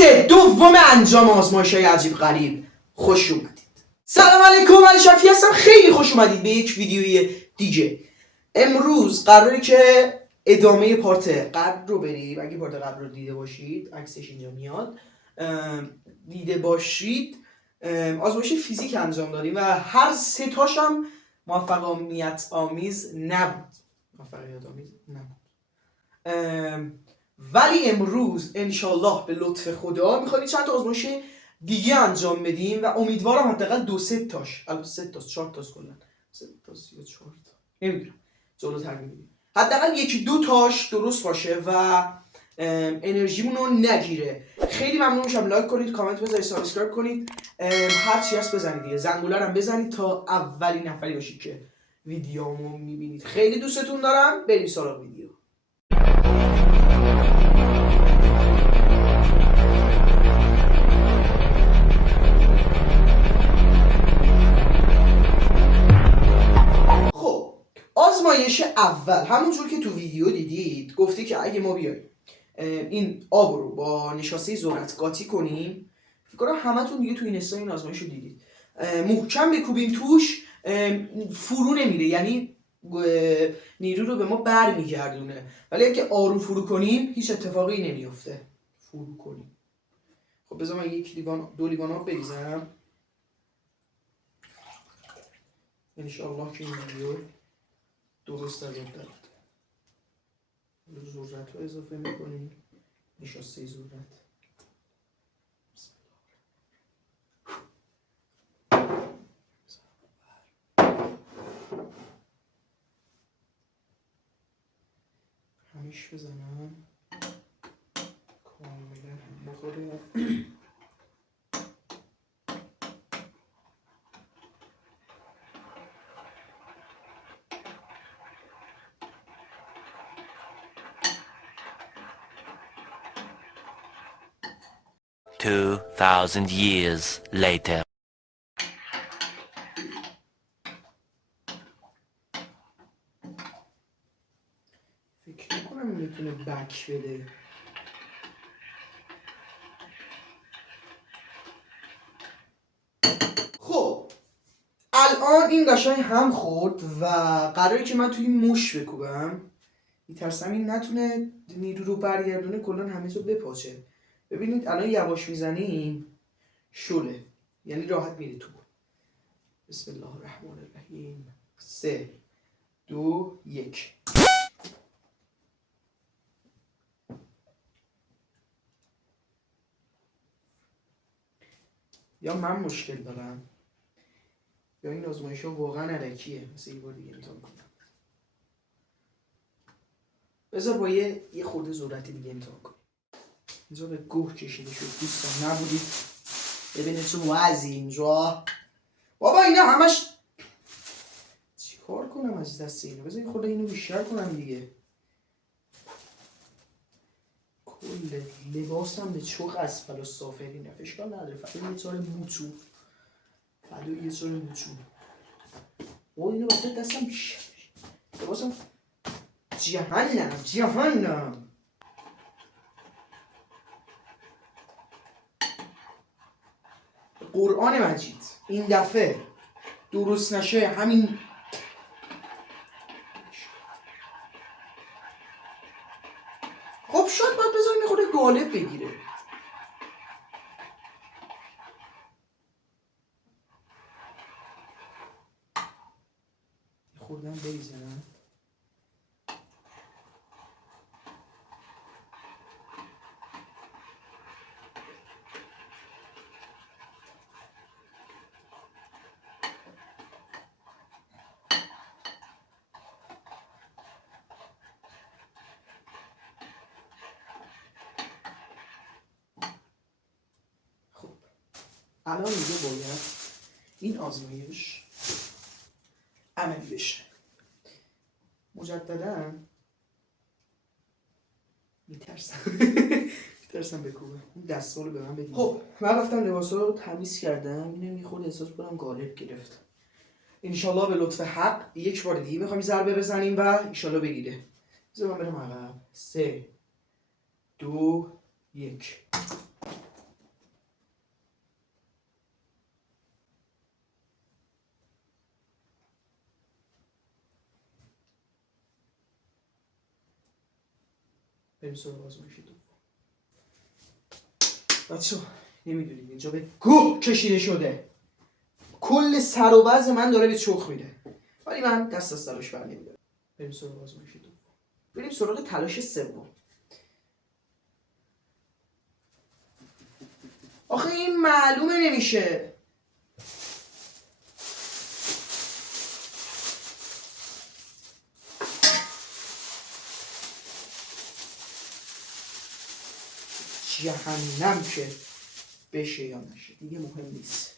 پارت دوم انجام آزمایش‌های عجیب غریب خوش اومدید. سلام علیکم، علی شفی هستم. خیلی خوش اومدید به یک ویدیوی دیگه. امروز قراره که ادامه پارت قبل رو بریم. اگه پارت قبل رو دیده باشید، عکسش اینجا میاد، دیده باشید، آزمایش فیزیک انجام دادیم و هر سه تاش هم موفقیت آمیز نبود. ولی امروز انشالله به لطف خدا میخوایم چند تا آزمایش دیگه انجام بدیم و امیدوارم حداقل 2-3 تاش، البته 3 تا 4 تا کلا 3 تا یا 4 تا نمیدونم جلوتر میبینیم، حداقل 1-2 تاش درست باشه و انرژیمون رو نگیره. خیلی ممنون میشم لایک کنید، کامنت بذارید، سابسکرایب کنید، هر چی هست بزنید دیگه، زنگوله رو هم بزنید تا اولین نفری باشید که ویدیومو میبینید. خیلی دوستتون دارم. بریم سراغ ویدیو. آزمایش اول همونجور که تو ویدیو دیدید گفته که اگه ما بیایم این آب رو با نشاسته ذرت قاطی کنیم، فکر کنم همتون دیگه تو این اینستا این آزمایش رو دیدید، محکم بکوبیم توش، فرو نمیره، یعنی نیرو رو به ما برمیگردونه. ولی اگه آروم فرو کنیم هیچ اتفاقی نمیفته. فرو کنیم. خب بذار من 2 لیوان آب بریزم. انشالله که این ویدیو درست ازت دارد. ذرت رو اضافه میکنیم، نشاسته ذرت. همیش بزنم کاملا هم بخوره. $2,000 years later. فکر نکنم میتونه بک بده. خب الان این قشنگ هم خورد و قراره که من توی مش بکوبم. میترسم این نتونه نیرو رو برگردونه، کلا همه رو بپاچه. ببینید الان یواش میزنیم شله، یعنی راحت میره تو. بسم الله الرحمن الرحیم. 3 2 1. یا من مشکل دارم یا این آزمایش ها واقعا علکیه. مثل یه بار دیگه امتحان کنم. بذار با یه خورده ذرت دیگه امتحان کنم. اینجا به گوه کشیده شد دوستان، نبودید ببینید چه وضعی اینجا. بابا اینا همش چی کار کنم از دست اینو؟ بذار یه خورده اینو بیشتر کنم دیگه. کل لباسم به چوق اسفل و سافلین رفت. اشکال نداره، فقط یه چاره موچو. او اینو واسه دستم لباسم جهنم. قرآن مجید این دفعه درست نشه همین. خب شاید باید بذاریم یه خورده غالب بگیره. خوردم بریزنم. الان دیگه باید این آزمایش عملی بشه. مجددا میترسم بکوبم. این دستمال رو به من بدید. خب من رفتم لباسا رو تمیز کردم. اینو میخورد احساس کنم غالب گرفت. انشالله به لطف حق یک بار دیگه میخوایم ضربه بزنیم و انشالله بگیره. بذار من برم عقب. 3 2 1. بریم سراغ آزمایش دوم. بچه‌ها نمیدونید اینجا به گوه کشیده شده. کل سر و وضع من داره به چخ میره، ولی من دست از تلاش بر نمیدارم. بریم سراغ آزمایش دوم. بریم سراغ تلاش سوم. آخه این معلومه نمیشه. جهنم که بشه یا نشه دیگه مهم نیست.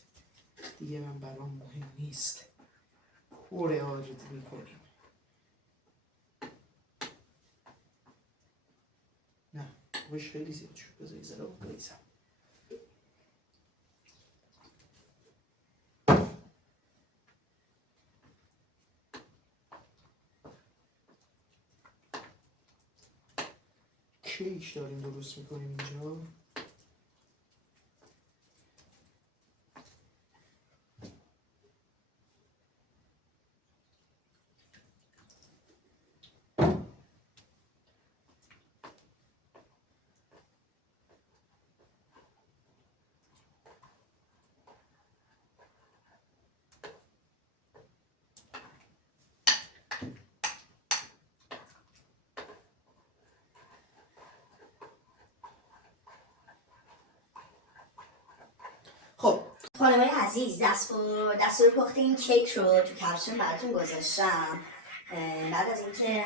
دیگه من برام مهم نیست. پر آرد میکنیم. نه بهش خیلی زیاد شد. بذار یه ذره بریزم. کیک داریم درست میکنیم اینجا. خب خانمای عزیز، دستور پخت این کیک رو تو کپسول براتون گذاشتم. بعد از اینکه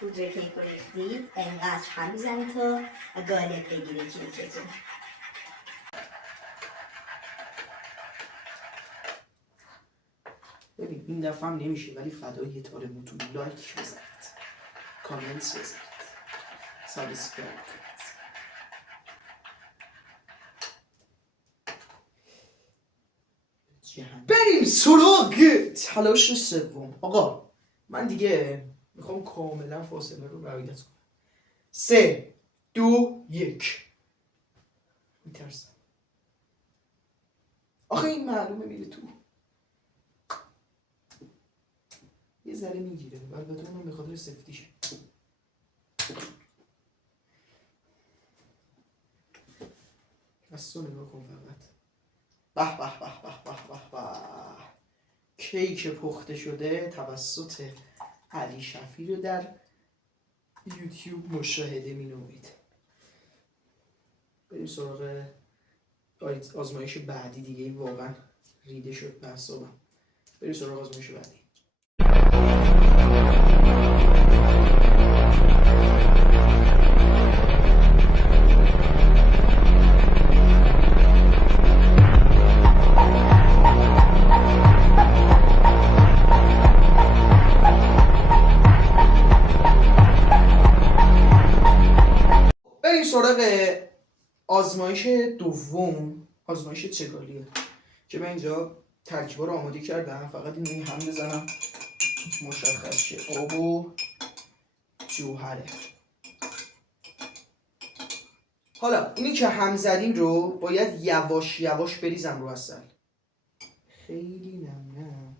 پودر کیک رو ریختید انقدر هم میزنید تا غالب بگیره کیکتون. ببین این دفعه هم نمیشه، ولی فدای یه تار موتون لایک بزنید، کامنت بزنید، سابسکرایب کنید. بریم سراغ تلاش سوم. آقا من دیگه میخوام کاملا فاصله رو رعایت کنم. 3 2 1. میترسم. آخه این معلومه میره تو. یه ذره میگیره، البته اونم به خاطر سفتیشه. دستو نگاه کن فقط. به به به به به به به. کیک پخته شده توسط علی شفی رو در یوتیوب مشاهده می‌نمایید. بریم سراغ آزمایش بعدی دیگه. این واقعا ریده شد به اعصابم. بریم سراغ آزمایش بعدی. بریم سراغ آزمایش دوم. آزمایش چگالیه که من اینجا ترکیبا رو آماده کردم، فقط این هم بزنم مشخص شه. آب و جوهره. حالا اینی که هم زدیم رو باید یواش یواش بریزم رو عسل. خیلی نم نم.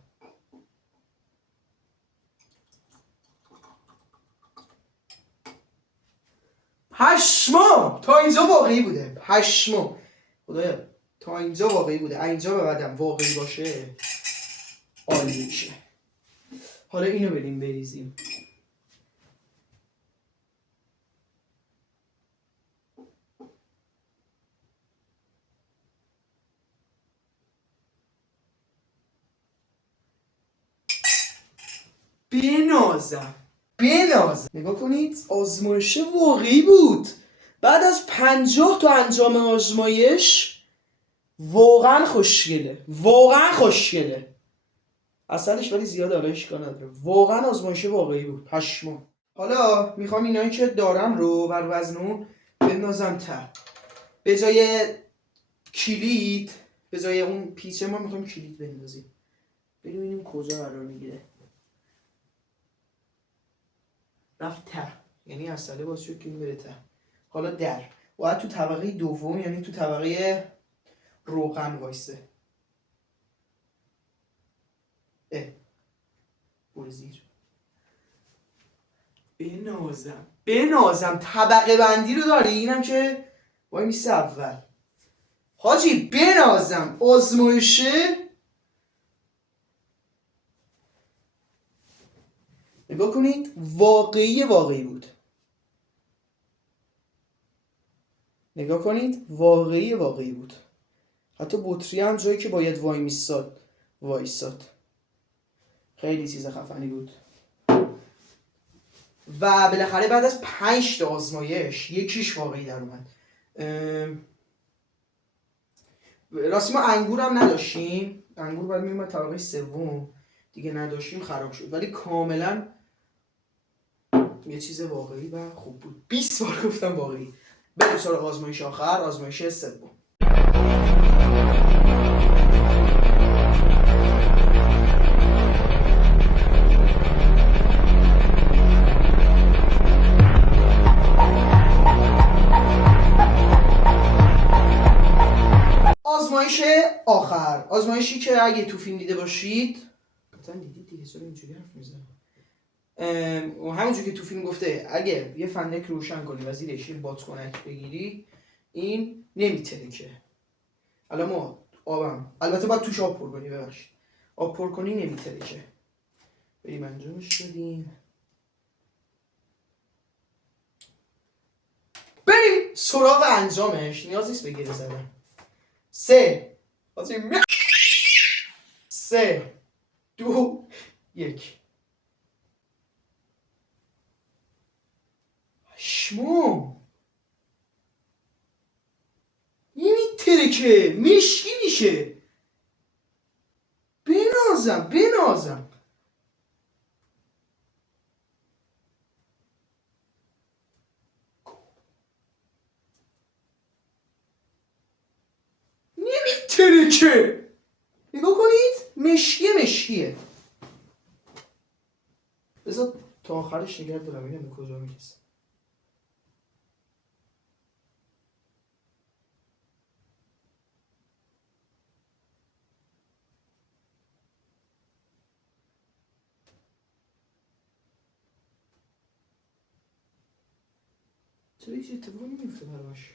پشمام تا اینجا واقعی بوده. پشمام خدایا تا اینجا واقعی بوده. اینجا به بعدم واقعی باشه عالی میشه. حالا اینو بریم بریزیم. بنازم. نگاه کنید آزمایش واقعی بود. بعد از 50 تا انجام آزمایش واقعا خوشگله. اصلش ولی زیاد حالا اشکال نداره. واقعا آزمایش واقعی بود. پشمام. حالا میخوام اینایی که دارم رو بر وزنو بندازم ته. به جای کلید، به جای اون پیچه ما میخوام کلید بندازیم. ببینیم کجا قرار میگیره. رفت ته، یعنی اصله باز شد که این بره ته. حالا در باید تو طبقه دوم، یعنی تو طبقه روغن وایسه. برو زیر. بنازم. بنازم. طبقه بندی رو داری؟ اینم که وای میسه اول. حاجی بنازم آزمایشه. نگاه کنید واقعی بود. نگاه کنید واقعی بود. حتی بطری هم جایی که باید وایساد. خیلی چیز خفنی بود. و بالاخره بعد از 5 تا آزمایش یکیش واقعی در اومد. راستی ما انگور هم نداشتیم. انگور باید میومد طبقه سوم، دیگه نداشتیم خراب شد. ولی کاملا یه چیز واقعی و خوب بود. 20 بار گفتم واقعی. بریم سراغ آزمایش آخر، آزمایش سوم. آزمایش آخر، آزمایشی که اگه تو فیلم دیده باشید، مثلا دیدید دیگه چرا اینجوری حرف میزنم؟ همونجوری که تو فیلم گفته اگه یه فندک روشن کنی و زیرش یه بادکنک بگیری این نمیترکه. الان ما آبم البته باید توش آب پر کنی، ببخشید آب پر کنی نمیترکه. بریم انجامش بدیم. بریم سراغ انجامش. نیاز نیست بگیره زدن. 3 2 1. شما نمیترکه، مشکی میشه. بنازم نمیترکه. نگاه کنید مشکیه. بذار تا آخرش نگه دارم اینم به کجا میرسه. چرا هیچ اتفاقی نمیفته براش؟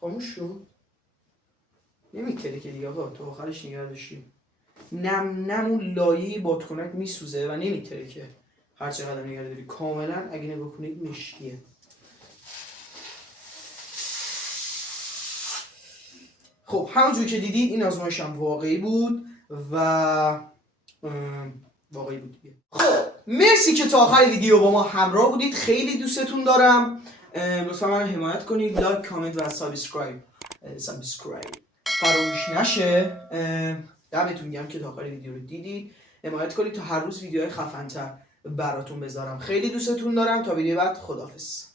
خاموش شد. نمیترکه دیگه آقا، تا آخرش نگه داشتیم. نم اون لایه بادکنک میسوزه و نمیترکه هر چقدر نگه داری. کاملا اگه نگاه کنید مشکیه. خب همونجوری که دیدید این آزمایش هم واقعی بود و واقعی بود دیگه. خب مرسی که تا آخر ویدیو با ما همراه بودید. خیلی دوستتون دارم. لطفا من حمایت کنید. لایک، کامنت و سابسکرایب فراموش نشه. دمتون گرم که تا آخر ویدیو رو دیدید. حمایت کنید تا هر روز ویدیوهای خفن‌تر براتون بذارم. خیلی دوستتون دارم. تا ویدیو بعد خداحافظ.